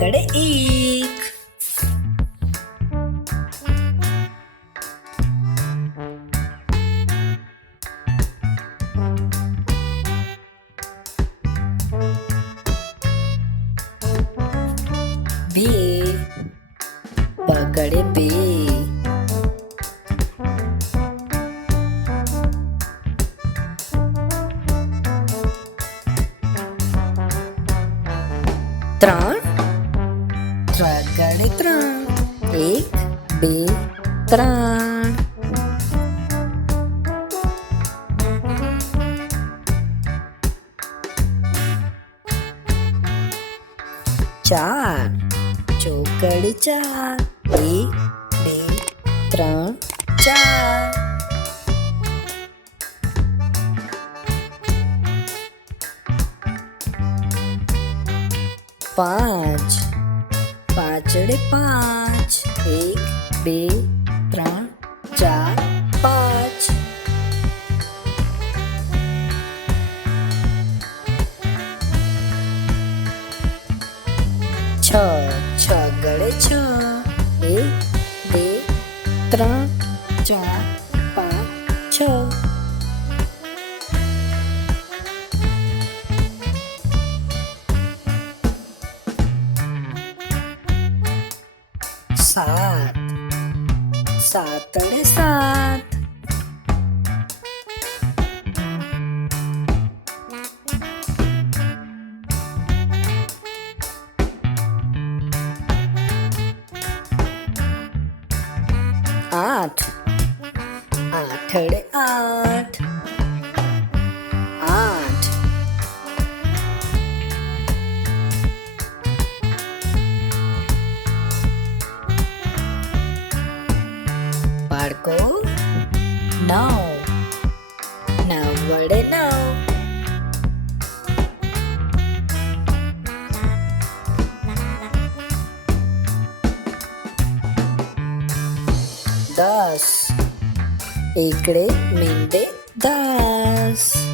કડે એક. બે પકડે બે. ત્રણ ત્રગડે ત્રણ. એક બે ત્રણ. ચાર ચોકડી ચાર. એક બે ત્રણ ચાર. પાંચ પાંચડે પાંચ. એક બે ત્રણ ચાર પાંચ. છ છગડે છ. એક બે ત્રણ ચાર પાંચ છ. સાત સાતડે સાત. આઠ આઠડે આઠ. આઠ. બાળકો નવ નવ વડે નવ. દસ એકડે મીંડે દસ.